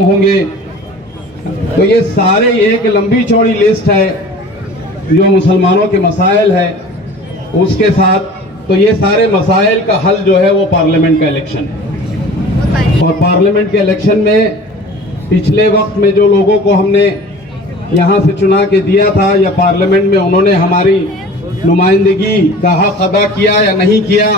होंगे। तो ये सारे एक लंबी चौड़ी लिस्ट है जो मुसलमानों के मसाइल है, उसके साथ तो ये सारे मसाइल का हल जो है वो पार्लियामेंट का इलेक्शन है। और पार्लियामेंट के इलेक्शन में पिछले वक्त में जो लोगों को हमने यहाँ से चुना के दिया था या पार्लियामेंट में उन्होंने हमारी नुमाइंदगी का हक अदा किया या नहीं किया,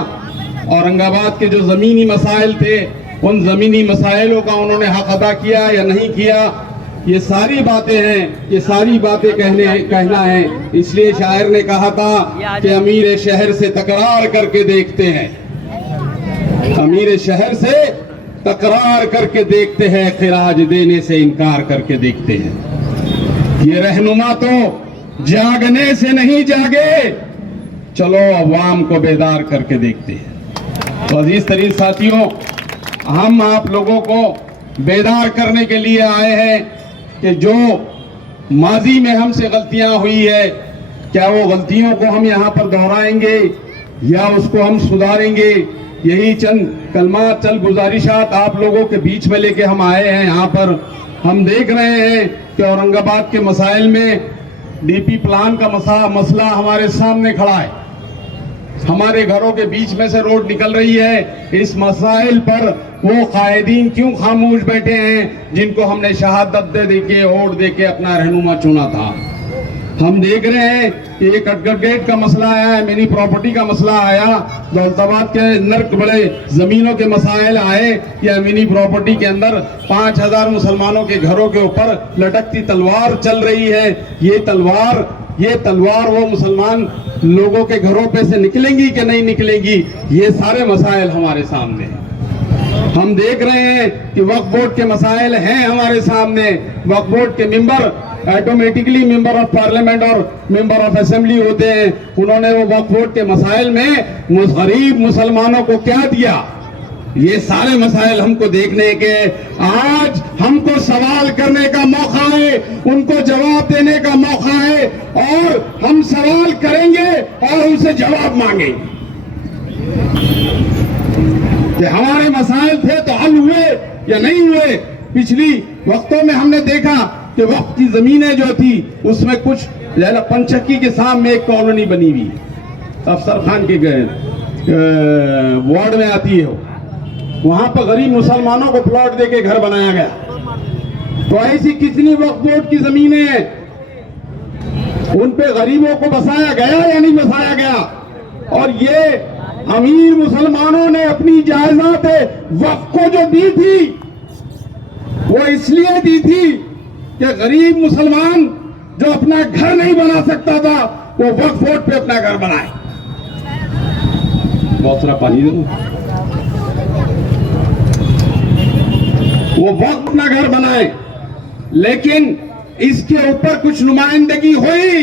औरंगाबाद के जो ज़मीनी मसाइल थे उन ज़मीनी मसाइलों का उन्होंने हक अदा किया या नहीं किया, ये सारी बातें हैं, ये सारी बातें कहना है। इसलिए शायर ने कहा था कि अमीर शहर से तकरार करके देखते हैं, अमीर शहर से तकरार करके देखते हैं, खिराज देने से इनकार करके देखते हैं। ये रहनुमा तो जागने से नहीं जागे, चलो अवाम को बेदार करके देखते हैं। तो अजीज तरीन साथियों, हम आप लोगों को बेदार करने के लिए आए हैं कि जो माजी में हमसे गलतियां हुई है, क्या वो गलतियों को हम यहाँ पर दोहराएंगे या उसको हम सुधारेंगे। यही चंद कलमात, चंद गुजारिशात आप लोगों के बीच में लेके हम आए हैं। यहाँ पर हम देख रहे हैं कि औरंगाबाद के मसाइल में डीपी प्लान का मसला हमारे सामने खड़ा है, हमारे घरों के बीच में से रोड निकल रही है। इस मसाइल पर वो कायदीन क्यों खामोश बैठे हैं जिनको हमने शहादत दे के वोट दे के अपना रहनुमा चुना था। हम देख रहे हैं कि एक कटगट का मसला आया, मिनी प्रॉपर्टी का मसला आया, दौलताबाद के अंदर बड़े जमीनों के मसाइल आए, या मिनी प्रॉपर्टी के अंदर 5000 मुसलमानों के घरों के ऊपर लटकती तलवार चल रही है। ये तलवार वो मुसलमान लोगों के घरों पे से निकलेंगी कि नहीं निकलेंगी, ये सारे मसाइल हमारे सामने हैं। हम देख रहे हैं कि वक्फ बोर्ड के मसाइल हैं हमारे सामने। वक्फ बोर्ड के member automatically member of parliament और मेंबर ऑफ असेंबली होते हैं। उन्होंने वो वक्फ बोर्ड के मसाइल में गरीब मुसलमानों को क्या दिया, ये सारे मसाइल हमको देखने के, आज हमको सवाल करने का मौका है, उनको जवाब देने का मौका है, और हम सवाल करेंगे और उनसे जवाब मांगेंगे कि हमारे मसाइल थे तो हल हुए या नहीं हुए। पिछली वक्तों में हमने देखा कि वक्त की जमीनें जो थी उसमें कुछ पंचक्की के सामने एक कॉलोनी बनी हुई अफसर खान के वार्ड में आती है, वहां पर गरीब मुसलमानों को प्लॉट देके घर बनाया गया। तो ऐसी कितनी वक्फ बोर्ड की जमीनें हैं, उन पे गरीबों को बसाया गया या नहीं बसाया गया। और ये अमीर मुसलमानों ने अपनी जायदाद वक्फ को जो दी थी वो इसलिए दी थी कि गरीब मुसलमान जो अपना घर नहीं बना सकता था वो वक्फ बोर्ड पे अपना घर बनाए। बहुत सारा पानी दे दो, वो वक्त अपना घर बनाए। लेकिन इसके ऊपर कुछ नुमाइंदगी हुई,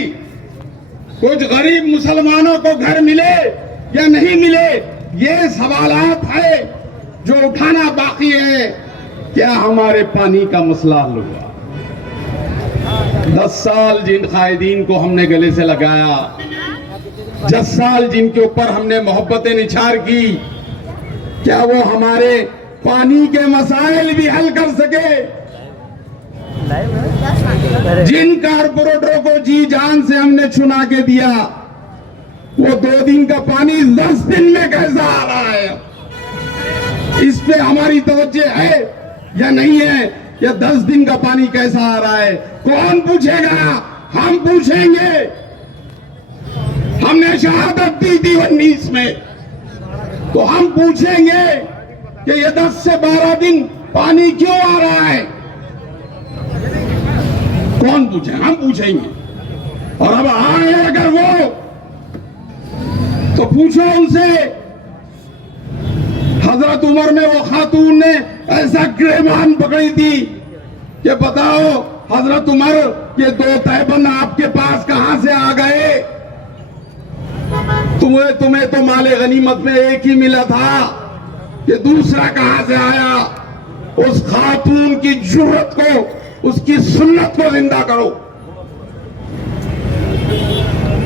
कुछ गरीब मुसलमानों को घर मिले या नहीं मिले, ये सवालात है जो उठाना बाकी है। क्या हमारे पानी का मसला हल हुआ? 10 साल जिन कायदीन को हमने गले से लगाया, 10 साल जिनके ऊपर हमने मोहब्बतें निछार की, क्या वो हमारे पानी के मसाइल भी हल कर सके? जिन कारपोरेटरों को जी जान से हमने चुना के दिया, वो 2 दिन का पानी 10 दिन में कैसा आ रहा है? इस पे हमारी तवज्जो है या नहीं है? या 10 दिन का पानी कैसा आ रहा है? कौन पूछेगा? हम पूछेंगे। हमने शहादत दी थी 19 में, तो हम पूछेंगे कि ये 10 से 12 दिन पानी क्यों आ रहा है? कौन पूछे? हम पूछेंगे। और अब आए अगर वो, तो पूछो उनसे, हजरत उमर में वो खातून ने ऐसा गिरबान पकड़ी थी कि बताओ हजरत उमर, ये 2 तहबंद आपके पास कहां से आ गए? तुम्हें तो माले गनीमत में एक ही मिला था, ये दूसरा कहां से आया? उस खातून की जुर्रत को, उसकी सुन्नत को जिंदा करो।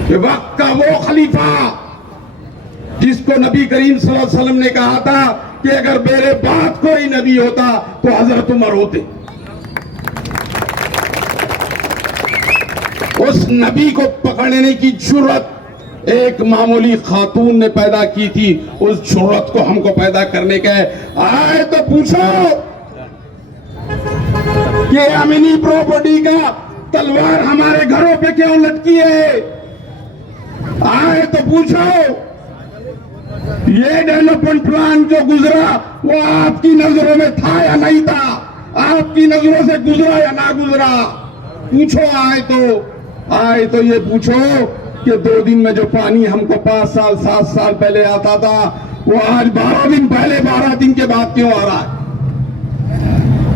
कि वक्त का वो खलीफा जिसको नबी करीम सल्लल्लाहु अलैहि वसल्लम ने कहा था कि अगर मेरे बाद कोई नबी होता तो हजरत उमर होते। उस नबी को पकड़ने की जुर्रत एक मामूली खातून ने पैदा की थी। उस जुर्रत को हमको पैदा करने का है। आए तो पूछो ये अमीनी प्रॉपर्टी का तलवार हमारे घरों पे क्यों लटकी है? आए तो पूछो ये डेवलपमेंट प्लान जो गुजरा वो आपकी नजरों में था या नहीं था? आपकी नजरों से गुजरा या ना गुजरा? पूछो। आए तो ये पूछो कि 2 दिन में जो पानी हमको 5 साल 7 साल पहले आता था वो आज 12 दिन पहले 12 दिन के बाद क्यों आ रहा है?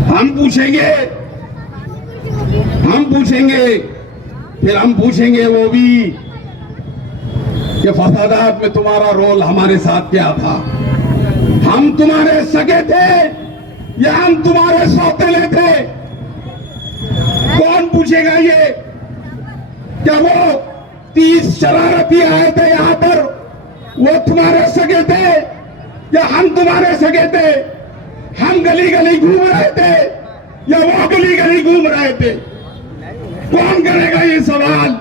हम पूछेंगे फिर हम पूछेंगे वो भी कि फसादात में तुम्हारा रोल हमारे साथ क्या था? हम तुम्हारे सगे थे या हम तुम्हारे सौतेले थे? कौन पूछेगा ये? क्या वो 30 शरारती आए थे यहां पर वो तुम्हारे सगे थे या हम तुम्हारे सगे थे? हम गली गली घूम रहे थे या वो गली गली घूम रहे थे? कौन करेगा ये सवाल?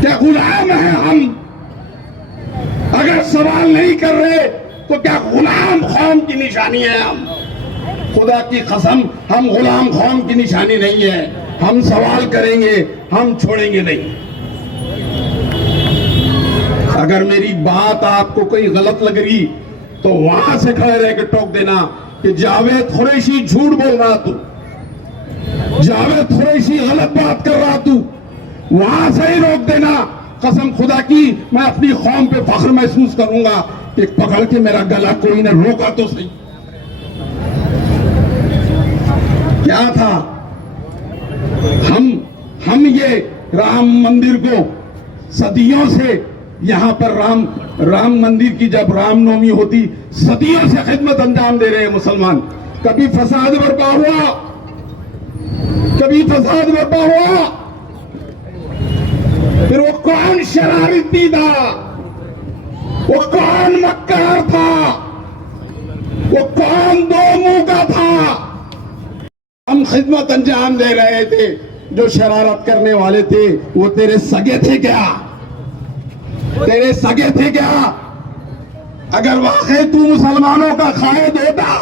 क्या गुलाम है हम? अगर सवाल नहीं कर रहे तो क्या गुलाम कौम की निशानी है हम? खुदा की कसम हम गुलाम कौम की निशानी नहीं है। हम सवाल करेंगे, हम छोड़ेंगे नहीं। अगर मेरी बात आपको कोई गलत लग रही तो वहां से खड़े रह के टोक देना कि जावेद कुरैशी झूठ बोल रहा तू, जावेद कुरैशी गलत बात कर रहा तू, वहां से ही रोक देना। कसम खुदा की मैं अपनी कौम पे फख्र महसूस करूंगा कि पकड़ के मेरा गला कोई ने रोका तो सही। क्या था? हम ये राम मंदिर को सदियों से यहां पर राम मंदिर की जब रामनवमी होती सदियों से खिदमत अंजाम दे रहे हैं मुसलमान। कभी फसाद बर्पा हुआ, कभी फसाद बर्पा हुआ? फिर वो कौन शरारती था? वो कौन मक्कार था? वो कौन दो मुंह का था? हम खिदमत अंजाम दे रहे थे। जो शरारत करने वाले थे वो तेरे सगे थे क्या? तेरे सगे थे क्या? अगर वाकई तू मुसलमानों का खायद होता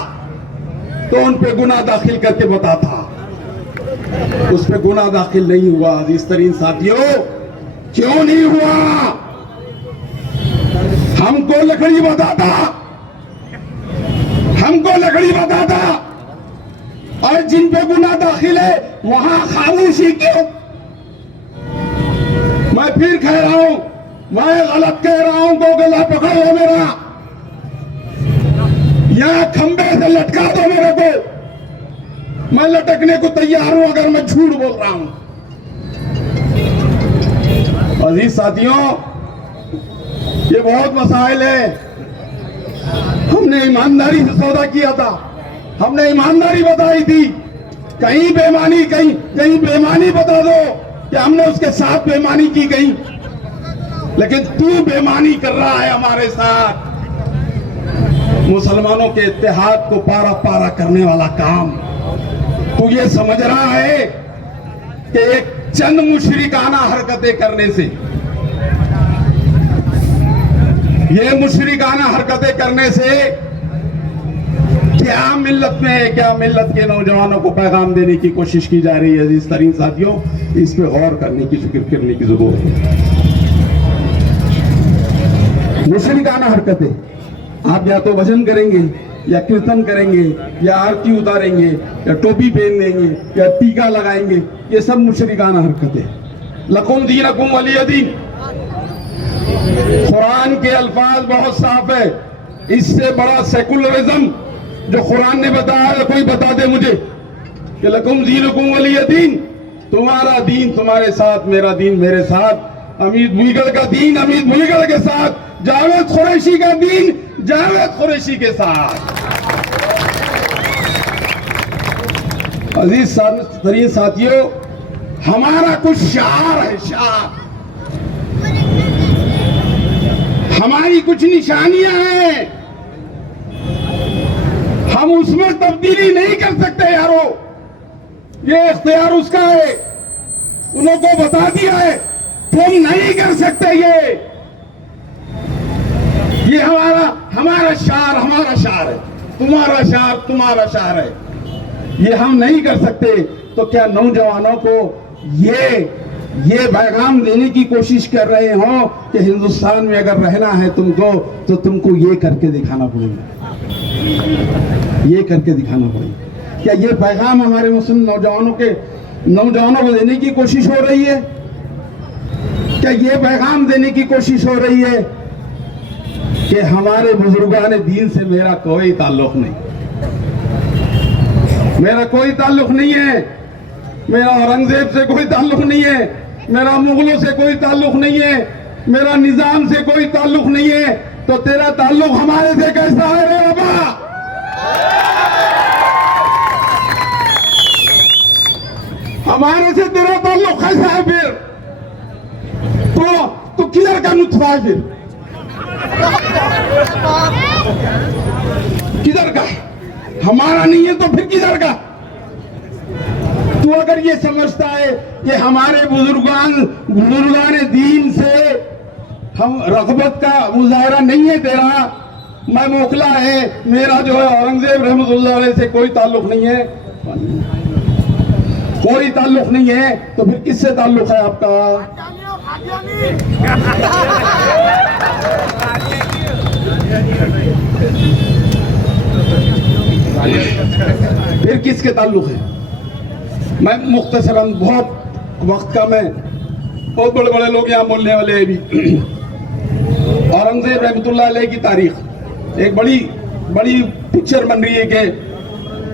तो उन पे गुनाह दाखिल करके बताता। उस पे गुनाह दाखिल नहीं हुआ। अजीज तरीन साथियों, क्यों नहीं हुआ? हमको लकड़ी बताता और जिन पे गुनाह दाखिल है वहां खामोशी क्यों? मैं फिर कह रहा हूं, मैं गलत कह रहा हूं तो गला पकड़ो मेरा, यहां खंबे से लटका दो मेरे को, मैं लटकने को तैयार हूं अगर मैं झूठ बोल रहा हूं। अजीज साथियों, ये बहुत मसाइल है। हमने ईमानदारी से सौदा किया था, हमने ईमानदारी बताई थी। कहीं बेईमानी बता दो कि हमने उसके साथ बेईमानी की कहीं, लेकिन तू बेईमानी कर रहा है हमारे साथ। मुसलमानों के इत्तेहाद को पारा पारा करने वाला काम तू ये समझ रहा है कि एक चंद मुशरिकाना हरकतें करने से, ये मुशरिकाना हरकतें करने से क्या मिल्लत में, क्या मिल्लत के नौजवानों को पैगाम देने की कोशिश की जा रही है? अजीज तरीन साथियों, इस पे गौर करने की, फिक्र करने की जरूरत है। मुशरिकाना हरकतें, आप या तो भजन करेंगे या कीर्तन करेंगे या आरती उतारेंगे या टोपी पहन लेंगे या टीका लगाएंगे, ये सब मुशरिकाना हरकतें। लकुम दीनकुम वलिय दीन, कुरान के अल्फाज बहुत साफ है। इससे बड़ा सेकुलरिज्म जो कुरान ने बताया, कोई बता दे मुझे कि लकुम दीनकुम वलिय दीन, तुम्हारा दीन तुम्हारे साथ, मेरा दीन मेरे साथ। अमीर मुइगल का दीन अमीर मुइगल के साथ, जावेद कुरैशी का दीन जावेद कुरैशी के साथ। अजीज तरीन साथियों, हमारा कुछ शार है, शार, हमारी कुछ निशानियां हैं, हम उसमें तब्दीली नहीं कर सकते यारो। ये इख्तियार उसका है, उन लोगों को बता दिया है तुम नहीं कर सकते ये हमारा शार है, तुम्हारा शार है, ये हम नहीं कर सकते। तो क्या नौजवानों को ये पैगाम देने की कोशिश कर रहे हो कि हिंदुस्तान में अगर रहना है तुमको तो तुमको ये करके दिखाना पड़ेगा, क्या ये पैगाम हमारे मुस्लिम नौजवानों को देने की कोशिश हो रही है? क्या ये पैगाम देने की कोशिश हो रही है कि हमारे बुजुर्गान दीन से मेरा कोई ताल्लुक नहीं, मेरा औरंगजेब से कोई ताल्लुक नहीं है, मेरा मुगलों से कोई ताल्लुक नहीं है, मेरा निजाम से कोई ताल्लुक नहीं है, तो तेरा ताल्लुक हमारे से कैसा है रे बाबा? हमारे से तेरा ताल्लुक कैसा है फिर? तो किधर का नुत्फा है फिर? किधर का? हमारा नहीं है तो फिर किधर का? तू अगर ये समझता है कि हमारे बुजुर्गान दीन से हम रग़बत का मुजाहरा नहीं है तेरा, मैं मोकला है, मेरा जो है औरंगजेब रहमतुल्लाह अलैह से कोई ताल्लुक नहीं है, तो फिर किससे ताल्लुक है आपका? फिर किसके ताल्लुक है? मैं मुख्तसरन, बहुत वक्त का, मैं बहुत बड़े लोग यहाँ बोलने वाले हैं भी। औरंगजेब रहमतुल्लाह अलैह की तारीख एक बड़ी पिक्चर बन रही है कि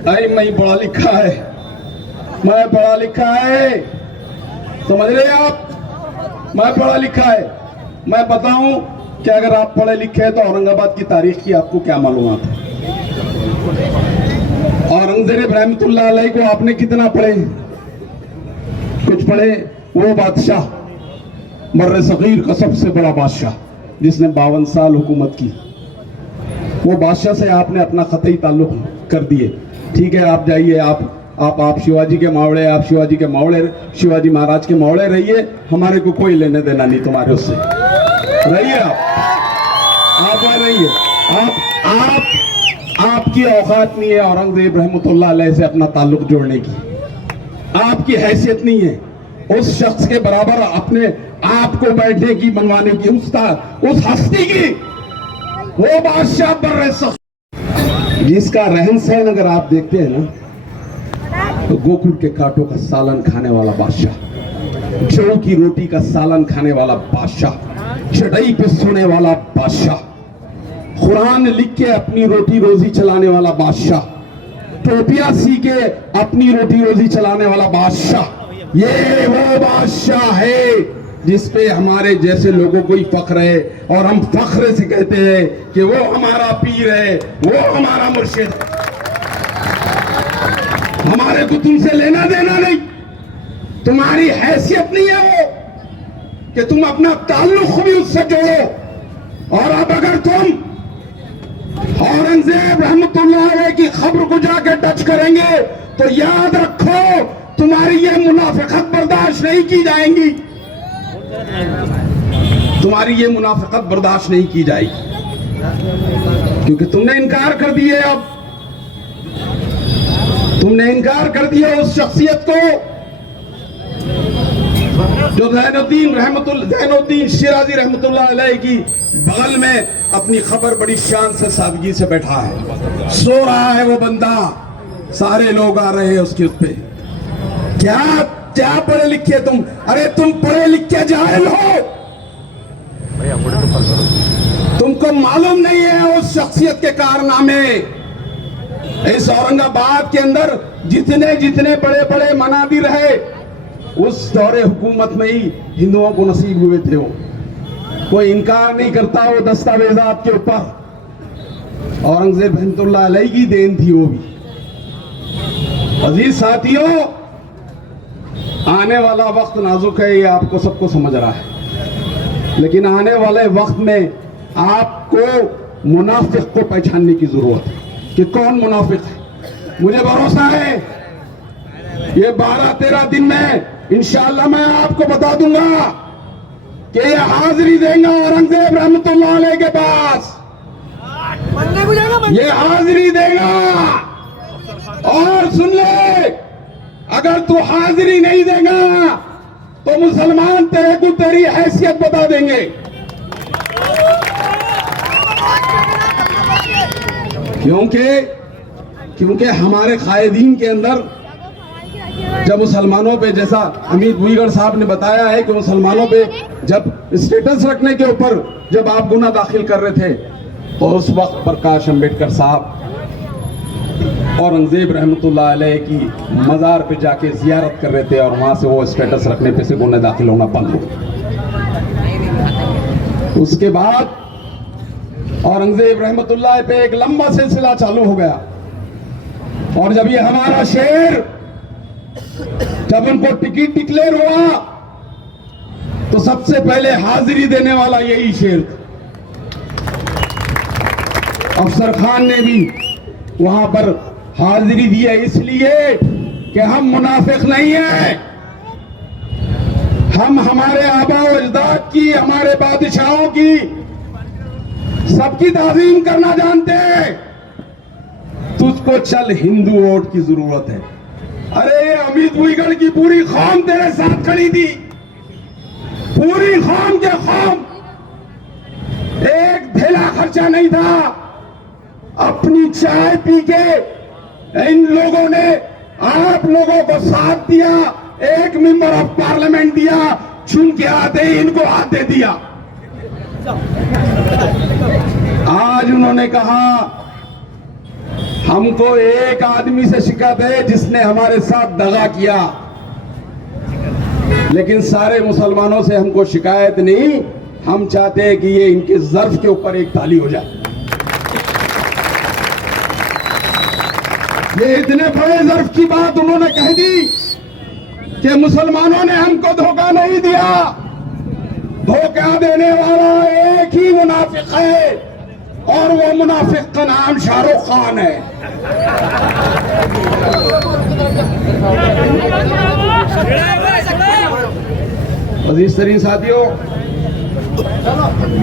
अरे मैं पढ़ा लिखा है, समझ रहे आप? मैं पढ़ा लिखा है। मैं बताऊं कि अगर आप पढ़े लिखे हैं तो औरंगाबाद की तारीख की आपको क्या मालूमात है? औरंगजेब रहमतुल्लाह अलैह को आपने कितना पढ़े? कुछ पढ़े? वो बादशाह, मर्रे सगीर का सबसे बड़ा बादशाह जिसने 52 साल हुकूमत की, वो बादशाह से आपने अपना कतई ताल्लुक कर दिए। ठीक है, आप जाइए, आप शिवाजी के मावड़े, शिवाजी महाराज के मावड़े रहिए, हमारे को कोई लेने देना नहीं तुम्हारे उससे। रहिए आप रहिए, आपकी औकात नहीं है औरंगजेब रहमतुल्लाह अलैह से अपना ताल्लुक जोड़ने की, आपकी हैसियत नहीं है उस शख्स के बराबर अपने आप को बैठने की, बनवाने की, उस हस्ती की, वो बादशाह बर्रे जिसका रहन सहन अगर आप देखते हैं ना तो गोकुल के कांटों का सालन खाने वाला बादशाह, जौ की रोटी का सालन खाने वाला बादशाह, चटाई पे सोने वाला बादशाह, कुरान लिख के अपनी रोटी रोजी चलाने वाला बादशाह, टोपियां सी के अपनी रोटी रोजी चलाने वाला बादशाह, ये वो बादशाह है जिस पे हमारे जैसे लोगों को ही फख्र है, और हम फख्र से कहते हैं कि वो हमारा पीर है, वो हमारा मुर्शिद है। हमारे को तुमसे लेना देना नहीं, तुम्हारी हैसियत नहीं है वो कि तुम अपना ताल्लुक भी उससे जोड़ो। और अब अगर तुम औरंगजेब रहमतुल्लाह अलैह की खबर को जाके टच करेंगे तो याद रखो तुम्हारी ये मुनाफिकत बर्दाश्त नहीं की जाएगी, तुम्हारी ये मुनाफिकत बर्दाश्त नहीं की जाएगी, क्योंकि तुमने इनकार कर दिए। अब तुमने इनकार कर दिया उस शख्सियत को जो ज़ैनुद्दीन शिराजी रहमतुल्लाह अलैह की बगल में अपनी खबर बड़ी शान से सादगी से बैठा है, सो रहा है वो बंदा, सारे लोग आ रहे हैं उसके उस पे। क्या पढ़े लिखे तुम? अरे तुम पढ़े लिखे जाहिल हो, तुमको मालूम नहीं है उस शख्सियत के कारनामे। इस औरंगाबाद के अंदर जितने बड़े मनादिर है उस दौरे हुकूमत में ही हिंदुओं को नसीब हुए थे। वो कोई इनकार नहीं करता, वो दस्तावेजात के ऊपर औरंगजेब रहमतुल्लाह अलैह की देन थी वो भी। अजीज साथियों, आने वाला वक्त नाजुक है, ये आपको सबको समझ रहा है, लेकिन आने वाले वक्त में आपको मुनाफिक को पहचानने की जरूरत है कि कौन मुनाफिक है। मुझे भरोसा है ये 12-13 दिन में इंशाअल्लाह मैं आपको बता दूंगा कि ये हाजिरी देगा औरंगजेब रहमतुल्लाह अलैह के पास, ये हाजिरी देगा। और सुन ले, अगर तू हाजिरी नहीं देगा तो मुसलमान तेरे को तेरी हैसियत बता देंगे। क्योंकि हमारे कायदीन के अंदर जब मुसलमानों पे, जैसा अमित भुईगढ़ साहब ने बताया है कि मुसलमानों पे जब स्टेटस रखने के ऊपर जब आप गुना दाखिल कर रहे थे, तो उस वक्त प्रकाश अंबेडकर साहब औरंगजेब रहमतुल्लाह अलैह की मज़ार पे जाके जियारत कर रहे थे और वहां से वो स्टेटस रखने पे से गुना दाखिल होना बंद हो। उसके बाद औरंगजेब रहमतुल्लाह पे एक लंबा सिलसिला चालू हो गया, और जब ये हमारा शेर, जब उनको टिकट डिक्लेयर हुआ तो सबसे पहले हाजिरी देने वाला यही शेर था। अफसर खान ने भी वहां पर हाजिरी दी है, इसलिए कि हम मुनाफिक नहीं है, हम हमारे आबा और अजदाद की, हमारे बादशाहों की, सबकी ताज़ीम करना जानते हैं। तुझको चल हिंदू वोट की जरूरत है। अरे अमित भुईगढ़ की पूरी कौम तेरे साथ खड़ी थी, पूरी कौम के कौम, एक ढेला खर्चा नहीं था। अपनी चाय पी के इन लोगों ने आप लोगों को साथ दिया, एक मेंबर ऑफ पार्लियामेंट दिया, चुन के आते ही इनको हाथ दे दिया। आज उन्होंने कहा हमको एक आदमी से शिकायत है जिसने हमारे साथ दगा किया, लेकिन सारे मुसलमानों से हमको शिकायत नहीं। हम चाहते हैं कि ये इनके ज़र्फ के ऊपर एक ताली हो जाए। ये इतने बड़े ज़र्फ की बात उन्होंने कह दी कि मुसलमानों ने हमको धोखा नहीं दिया। धोखा देने वाला एक ही मुनाफिक है, और वो मुनाफिक का नाम शाहरुख खान है। अजीज तरीन साथियों,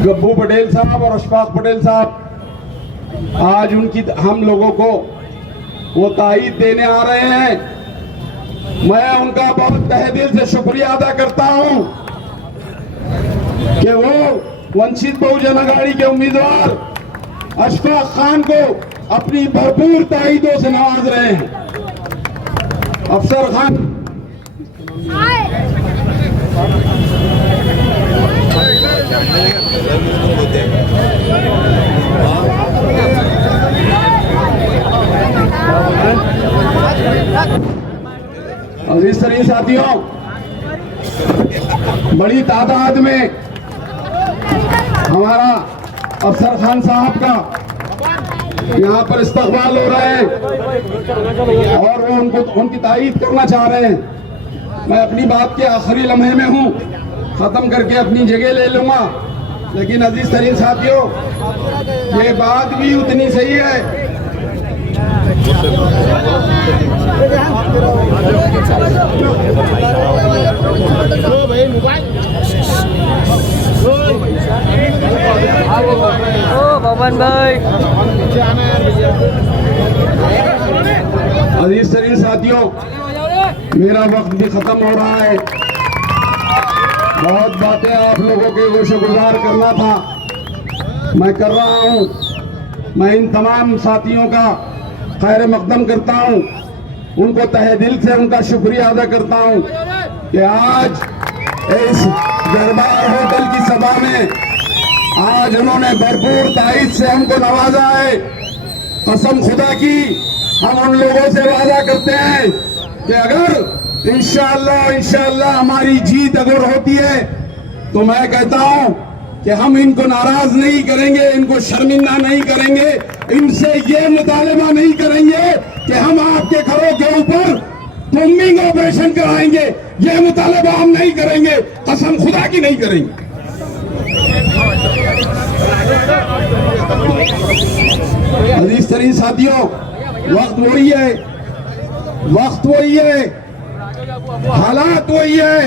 गब्बू पटेल साहब और अशफाक पटेल साहब आज उनकी, हम लोगों को वो ताईद देने आ रहे हैं। मैं उनका बहुत तहे दिल से शुक्रिया अदा करता हूं कि वो वंचित बहुजन अघाड़ी के उम्मीदवार अशफाक खान को अपनी भरपूर ताईदों से नवाज रहे हैं। अफसर खान अजीज तरीन साथियों, बड़ी तादाद में हमारा अफसर खान साहब का यहाँ पर इस्तकबाल हो रहा है और वो उनकी तारीफ करना चाह रहे हैं। मैं अपनी बात के आखिरी लम्हे में हूँ, ख़त्म करके अपनी जगह ले लूँगा। लेकिन अजीज तरीन साथियों, ये बात भी उतनी सही है पवन भाई। अजीज तरीन साथियों, मेरा वक्त भी खत्म हो रहा है। बहुत बातें आप लोगों के शुक्रगुजार करना था, मैं कर रहा हूं। मैं इन तमाम साथियों का खैर मकदम करता हूं, उनको तहे दिल से उनका शुक्रिया अदा करता हूं कि आज इस दरबार होटल की सभा में आज उन्होंने भरपूर ताईद से हमको नवाजा है। कसम खुदा की हम उन लोगों से वादा करते हैं कि अगर इंशाअल्लाह हमारी जीत अगर होती है तो मैं कहता हूं कि हम इनको नाराज नहीं करेंगे, इनको शर्मिंदा नहीं करेंगे, इनसे ये मुतालबा नहीं करेंगे कि हम आपके घरों के ऊपर बॉम्बिंग ऑपरेशन कराएंगे। ये मुतालबा हम नहीं करेंगे, कसम खुदा की नहीं करेंगे। अजीज तरीन साथियों, वक्त वही है हालात वही है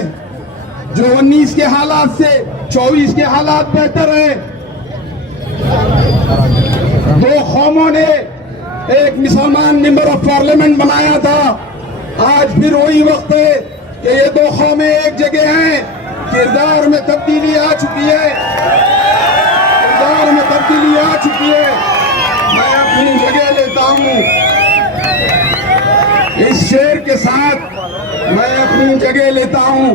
जो 19 के हालात से 24 के हालात बेहतर है। दो कौमों ने एक मुसलमान मेंबर ऑफ पार्लियामेंट बनाया था। आज फिर वही वक्त है कि ये दो कौमें एक जगह हैं। किरदार में तब्दीली आ चुकी है, किरदार में तब्दीली आ चुकी है। मैं अपनी जगह लेता हूं इस शेर के साथ, मैं अपनी जगह लेता हूं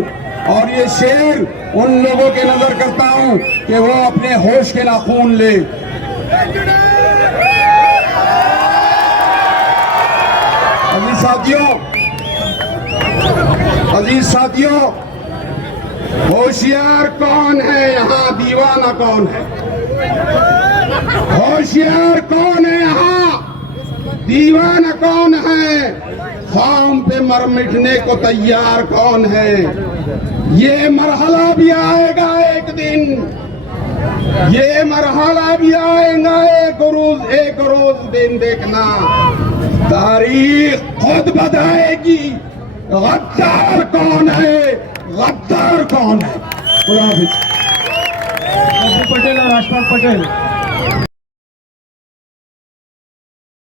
और ये शेर उन लोगों के नजर करता हूं कि वो अपने होश के नाखून ले। अजीज साथियों, होशियार कौन है यहाँ, दीवाना कौन है? होशियार कौन है यहाँ, दीवाना कौन है? ख़ौम पे मर मिटने को तैयार कौन है? ये मरहला भी आएगा एक दिन, ये मरहला भी आएगा एक रोज दिन देखना, तारीख खुद बताएगी गद्दार कौन है, गद्दार कौन है। खुदा हाफिज। पटेल और राजपाल पटेल।